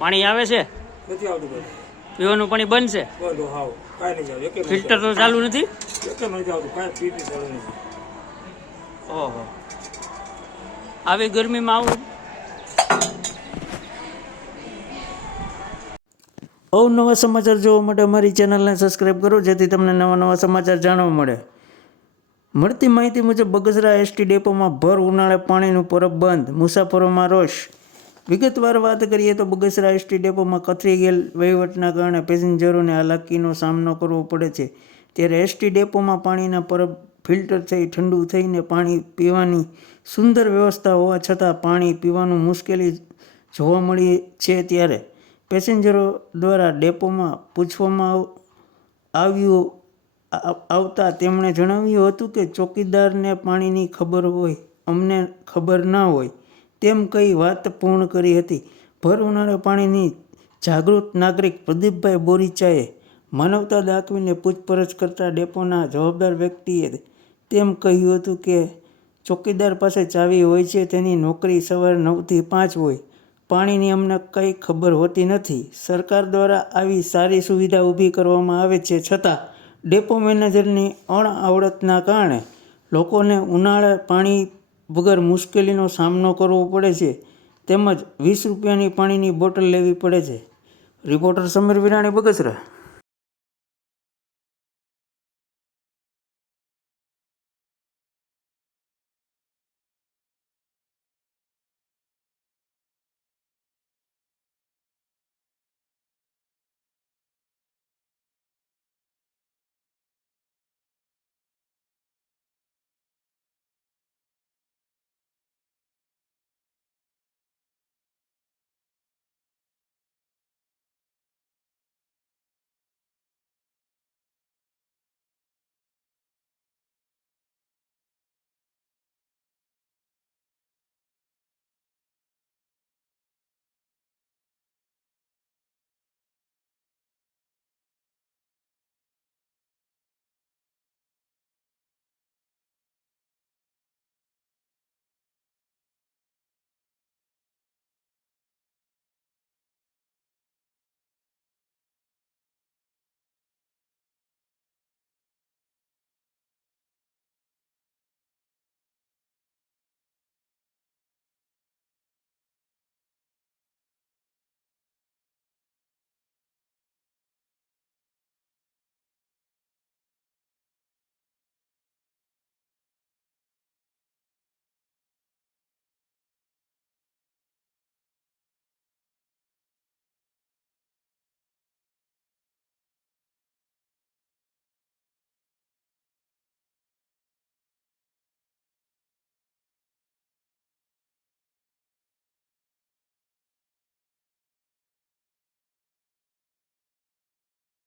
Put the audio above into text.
પાણી આવે છે? નથી આવતું ભાઈ. પીવાનું પાણી બંધ છે? બધું હાવ કાંઈ નથી આવતું. ફિલ્ટર તો ચાલુ નથી? એકેય નથી આવતું. કાંઈ પીપી ચાલુ નથી. ઓહો, આવી ગરમીમાં આવું? અવનવા સમાચાર જોવા માટે અમારી ચેનલને સબસ્ક્રાઈબ કરો, જેથી તમને નવા નવા સમાચાર જાણવા મળે. મળતી માહિતી મુજબ બગસરા એસટી ડેપોમાં ભર ઉનાળે પાણીનું પરબ બંધ, મુસાફરોમાં રોષ. વિગતવાર વાત કરીએ તો બગસરા એસટી ડેપોમાં કથળી ગયેલ વહીવટના કારણે પેસેન્જરોને હાલાકીનો સામનો કરવો પડે છે. ત્યારે એસટી ડેપોમાં પાણીના પરબ ફિલ્ટર થઈ ઠંડુ થઈને પાણી પીવાની સુંદર વ્યવસ્થા હોવા છતાં પાણી પીવાનું મુશ્કેલી જોવા મળી છે. ત્યારે પેસેન્જરો દ્વારા ડેપોમાં પૂછવામાં આવતા તેમણે જણાવ્યું હતું કે ચોકીદારને પાણીની ખબર હોય, અમને ખબર ના હોય તેમ કહી વાત પૂર્ણ કરી હતી. ભર ઉનાળે પાણીની જાગૃત નાગરિક પ્રદીપભાઈ બોરીચાએ માનવતા દાખવીને પૂછપરછ કરતા ડેપોના જવાબદાર વ્યક્તિએ તેમ કહ્યું હતું કે ચોકીદાર પાસે ચાવી હોય છે, તેની નોકરી સવારે 9 થી 5 હોય. પાણીની અમને કંઈ ખબર હોતી નથી. સરકાર દ્વારા આવી સારી સુવિધા ઊભી કરવામાં આવે છે, છતાં ડેપો મેનેજરની અણઆવડતના કારણે લોકોને ઉનાળે પાણી વગર મુશ્કેલીનો સામનો કરવો પડે છે, તેમજ 20 રૂપિયાની પાણીની બોટલ લેવી પડે છે. રિપોર્ટર સમીર વિરાણી, બગસરા.